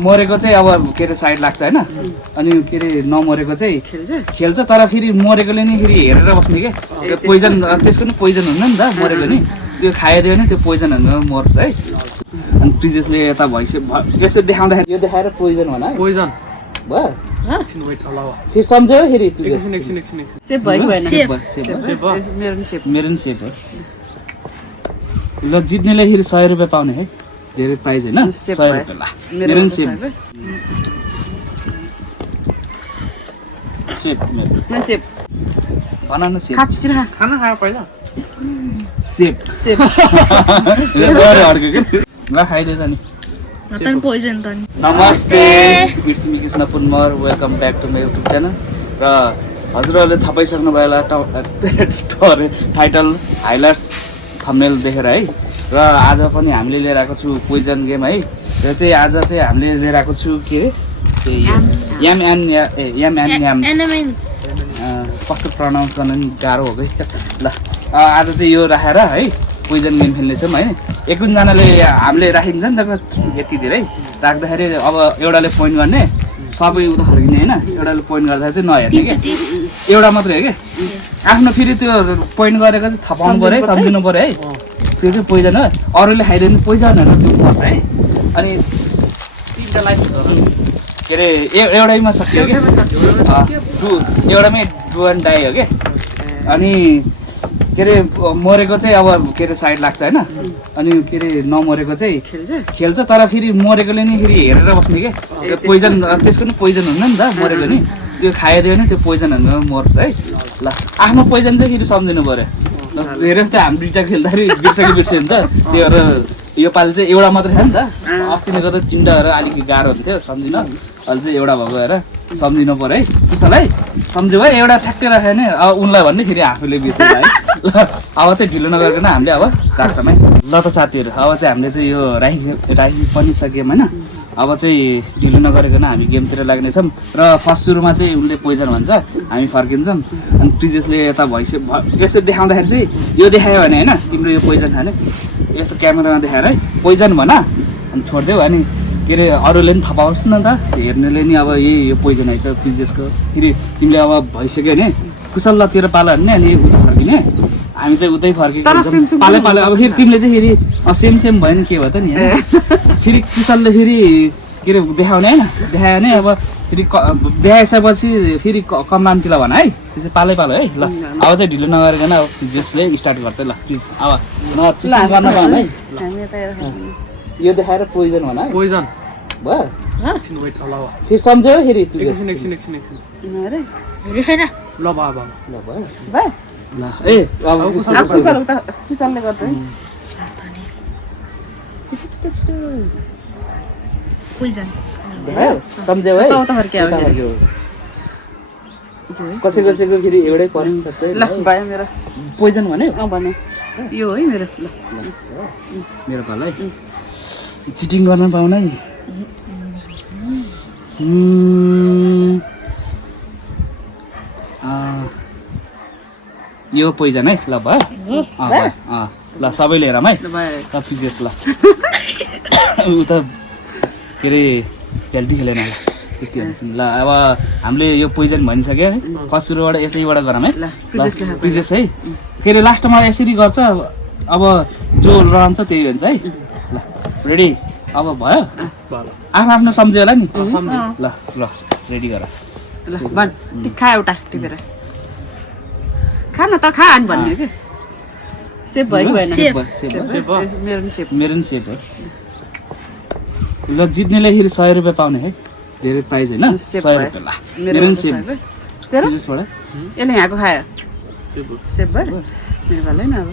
मरेको चाहिँ अब के अरे साइड लाग्छ होइन अनि के अरे नमरेको चाहिँ खेल्छ तर फेरि मरेकोले नि फेरि हेरेर बस्ने क्या त्यो पोइजन त्यसको नि पोइजन हुन्न नि त मरेको नि त्यो खाइदियो भने त्यो पोइजन हुनु मर्छ है अनि प्रिजेसले यता यसो देखाउँदाखेरि यो देखाएर पोइजन भन है पोइजन भयो फेरि सम्झ्यो फेरि मेरो नि सेप हो ल जित्नेले फेरि 100 रुपियाँ पाउने है धेरै प्राइज होइन 100 रुपियाँ ल मेरो नि सेप भन न सेप खाना खायो पहिला सेप ल खाइदियो त नि नमस्ते it's me Krishna Punmar welcome back to my YouTube channel र हजुरहरूले थाहा पाइसक्नु भयो होला टाइटल हाइलाइट्स थम्बनेल देखेर है र आज पनि हामीले लिएर आएको छु पोइजन गेम है र चाहिँ आज चाहिँ हामीले लिएर आएको छु के कस्तो प्रनाउन्स गर्न नि गाह्रो हो कि ल आज चाहिँ यो राखेर है पोइजन गेम खेल्नेछौँ है एकजनाले हामीले राखिन्छ नि त यति धेरै राख्दाखेरि अब एउटाले पोइन्ट गर्ने सबै उता फर्किने होइन एउटाले पोइन्ट गर्दाखेरि चाहिँ नहेर्ने कि एउटा मात्रै हो कि आफ्नो फेरि त्यो पोइन्ट गरेको चाहिँ थपाउनु पऱ्यो है सम्झिनु पऱ्यो है त्यो चाहिँ पोइजन हो अरूले खाइदियो भने पोइजन होइन त्यो पर्छ है अनि के अरे एउटैमा सक्यो कि एउटामै डु एन्ड डाई हो कि अनि के अरे मरेको चाहिँ अब के अरे साइड लाग्छ होइन अनि के अरे नमरेको चाहिँ खेल्छ तर फेरि मरेकोले नि फेरि हेरेर बस्ने क्या त्यो पोइजन त्यसको नि पोइजन हुन्न नि त मरेको नि त्यो खाइदियो भने त्यो पोइजन हुनु मर्छ है ल आफ्नो पोइजन चाहिँ फेरि सम्झिनु पऱ्यो हेरेर त हामी दुइटा खेल्दाखेरि बिर्सेको हुन्छ त्यो भएर योपालि चाहिँ एउटा मात्रै थियो नि त अस्तिनिको त तिनवटाहरू अलिक गाह्रो हुन्थ्यो सम्झिन अहिले चाहिँ एउटा भएको भएर सम्झिनु पऱ्यो है कुशल है सम्झ्यो है एउटा ठ्याक्कै राख्यो भने अब उनलाई भन्ने फेरि आफूले बिर्सेर है ल अब चाहिँ ढिलो नगरिकन हामीले अब राख्छौँ है ल त साथीहरू अब चाहिँ हामीले चाहिँ यो राखी पनि सक्यौँ होइन अब चाहिँ ढिलो नगरिकन हामी गेमतिर लाग्नेछौँ र फर्स्ट सुरुमा चाहिँ उनले पोइजन भन्छ हामी फर्किन्छौँ अनि प्रिजेसले यता यसो देखाउँदाखेरि चाहिँ यो देखायो भने होइन तिम्रो यो पोइजन खाने यस्तो क्यामेरामा देखाएर है पोइजन भन अनि छोडिदेऊ अनि के अरे अरूले पनि थपाओस् न त हेर्नेले नि अब यो पोइजन आइछ प्रिजेसको फेरि तिमीले अब भइसक्यो भने कुशल ल तेरो पालो भन्ने अनि उता फर्किने हामी चाहिँ उतै फर्केको पालै पालो अब फेरि तिमीले चाहिँ फेरि सेम भयो नि के भयो त नि फेरि कुशलले फेरि के अरे देखाउने होइन देखायो भने अब फेरि देखाइसकेपछि फेरि कम नाम्तीलाई भन है त्यो चाहिँ पालै पालो है ल अब चाहिँ ढिलो नगरिकन अब प्रिजेसले स्टार्ट गर्छ ल प्लिज अब गर्न पाउनु है यो देखाएर पोइजन भन है पोइजन भयो वेट ल फेरि सम्झ्यो फेरि एकछिन ल बाबा ल भयो ल ए अब कुशलले गर्छ पोइजन देखायो सम्झ्यौ है कसैको फेरि एउटै पर्नु सक्छ ल भयो मेरो पोइजन भने भने यो है मेरो ल मेरो पालो है चिटिङ गर्न पाउन है यो पोइजन है ल भयो ल सबैले हेरौँ है ल फिजेस ल उ त के अरे झ्याल्टी खेलेन ल अब हामीले यो पोइजन भनिसक्यो है फर्स्ट सुरुबाट यतैबाट गरौँ है फिजेस है के अरे लास्टमा यसरी गर्छ अब जो रहन्छ त्यही हुन्छ है ल रेडी अब भयो आफ्नो सम्झ्यो होला नि ल ल रेडी गर ल भन खा एउटा टिपेर खा न त खा अनि भन्ने के सेप भयो कि भएन मेरो नि सेप हो ल जित्नेले फेरि 100 रुपियाँ पाउने है धेरै प्राइज होइन 100 रुपियाँ ल मेरो नि सेप त्यसबाट यसले यहाँको खायो सेप भयो मेरो भालै न अब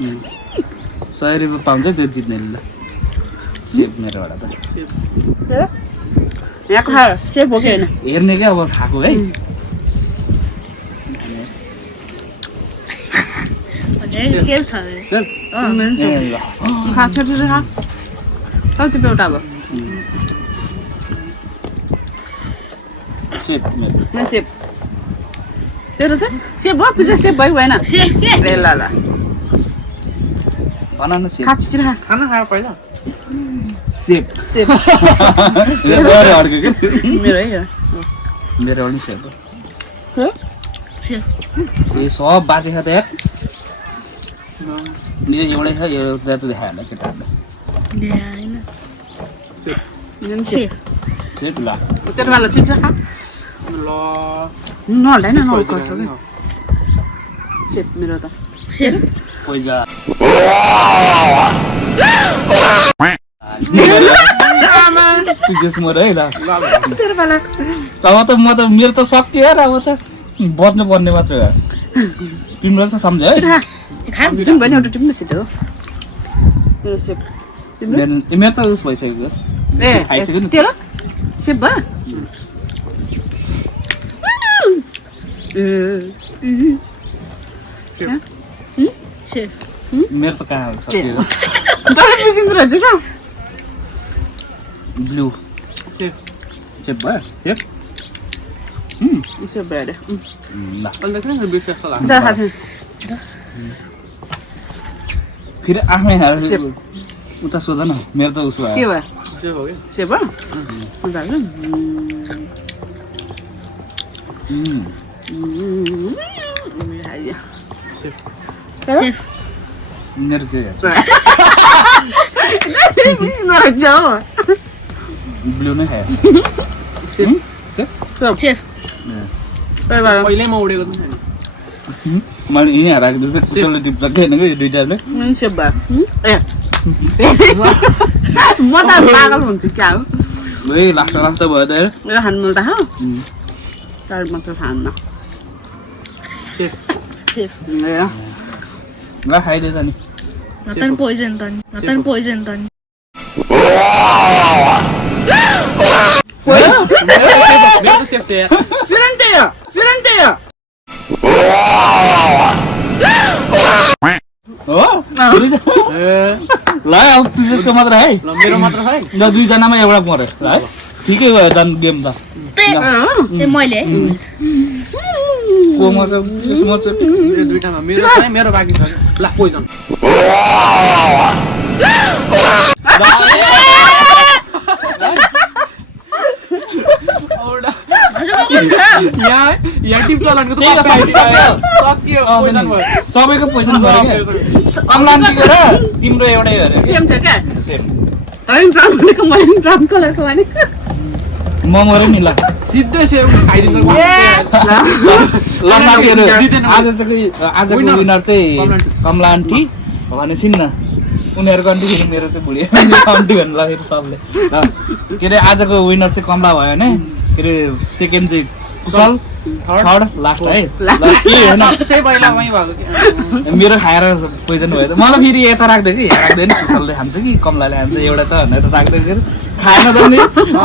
100 रुपियाँ पाउँछ त्यो जित्नेले ल सेप मेरोबाट त यहाँको खायो सेप हो कि होइन हेर्ने क्या अब खाएको है सेप छ खा छोटो खा चल त्यो एउटा अब सेप मेरो सेप तेरो चाहिँ सेप भयो पिज्जा सेप भयो भएन ए ल ल भन न सेप खाना खायो पहिला सेप सेप अरे अड्क्यो कि मेरो है यो मेरो पनि सेप हो यो सब बाँचेको त यार यो एउटै छ यो त देखायो होला केटाहरूलाई ल्याएन सेप सेप सेप ल तेरो वाला चिन्छ खा ल नहल्दैन नउकर्छ के सेप मेरो त सेप पैसा तुझेस मर है ल तेरो वाला अब त मेरो त सक्यो यार अब त बच्नु पर्ने मात्र यार तिमीलाई चाहिँ सम्झ्यो है खा तिमी पनि एउटा टिप्नु छिटो मेरो सेप मेरो त उस भइसक्यो ए खाइसक्यो नि तेरो सेप भयो सेप मेरो त कहाँ सक्यो तपाईँ बिसिन्छ रहेछ क्या ब्लू सेप सेप भयो सेप सेप भयो अरे ल अन्त किन बेसी जस्तो लाग्छ जा खाथेँ फेरि आफ्नै सेप। उता सोध न मेरो त उसो के भयो भयो सेप हो कि सेप भयो अन्त सेप सेप मेरो के ब्लू नै खायो सेप सेप पहिल्यै म उडेको त छैन मैले यहीँ राखिदिएको थिएँ त्यसले टिप्छ कि होइन कि दुइटाले सेप भयो ए म त पागल हुन्छु क्या हो है लास्ट भयो त यार यो खानु मिल्दा हो तर मात्र खान्न सेप सेप ल खाइदिएछ नि Matan poison tan. Matan poison tan. मेरो त सेप थियो Viranteya! हो ल अब तुझेसको मात्र है ल मेरो मात्र है ल दुईजनामा एउटा मऱ्यो ल है ठिकै भयो त गेम त Te मैले को मर्छ तुझेस मर्छ मेरो दुईटामा मेरो छैन मेरो बाँकी छ ल पोइजन यहाँ टिप चलानको त सक्यो पोइजन भयो सबैको पैसा गऱ्यो कमलान्तीको र तिम्रो एउटै अरे सेम थियो क्या सेम तपाईँ ब्राउन भनेको मैले ब्राउन कलरको भने म मऱ्यो नि ल सिधै सेप खाइदिन्छ ल साथीहरू आजको विनर चाहिँ कमला आन्टी भने छिन् न उनीहरूको आन्टी फेरि मेरो चाहिँ भुलियो आन्टी भन्नु ल फेरि सबले के अरे आजको विनर चाहिँ कमला भयो भने के अरे सेकेन्ड चाहिँ कुशल थर्ड लास्ट है सबसे पहिला मै भएको कि मेरो खाएर पोइजन भयो त मलाई फेरि यता राख्दै कि यहाँ राख्दैन कुशलले खान्छ कि कमलाले खान्छ एउटा त भनेर राख्दै खाएन त नि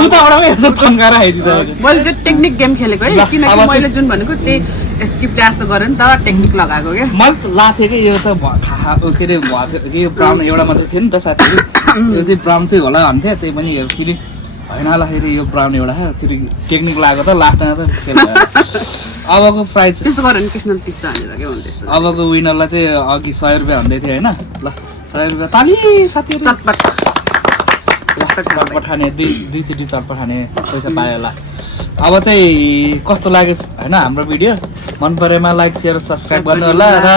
उताबाट यसो थन्काएर आइदिँदा मैले चाहिँ टेक्निक गेम खेलेको है ल, किनकि अब मैले जुन भनेको त्यही स्टिप ड्यास त गरेँ नि त टेक्निक लगाएको क्या मैले त लाथेँ कि यो चाहिँ के अरे भएको थियो कि यो ब्राउन एउटा मात्र थियो नि त साथीहरू यो चाहिँ ब्राउन चाहिँ होला भन्थ्यो त्यही पनि यो फेरि होइन होला फेरि यो ब्राउन एउटा फेरि टेक्निक लगाएको त लास्टमा त फेल भयो अबको प्राइज त्यस्तो गरेर नि कृष्ण टिप्छ भनेर के भन्दैछ अबको विनरलाई चाहिँ अघि 100 रुपियाँ भन्दै थियो होइन ल 100 रुपियाँ ताली साथीहरू चटपट चटपट खाने दुईचोटि चटपट खाने पैसा पायो होला अब चाहिँ कस्तो लाग्यो होइन हाम्रो भिडियो मन परेमा लाइक सेयर सब्सक्राइब गर्नु होला र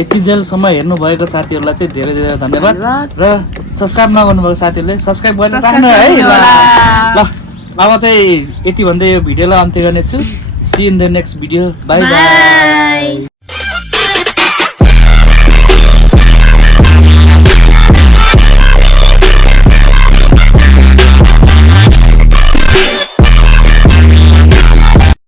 यति जेलसम्म हेर्नुभएको साथीहरूलाई चाहिँ धेरै धेरै धन्यवाद र सब्सक्राइब नगर्नुभएको साथीहरूले सब्सक्राइब गरेर राख्नु है ल अब चाहिँ यति भन्दै यो भिडियोलाई अन्त्य गर्नेछु see in the next video bye by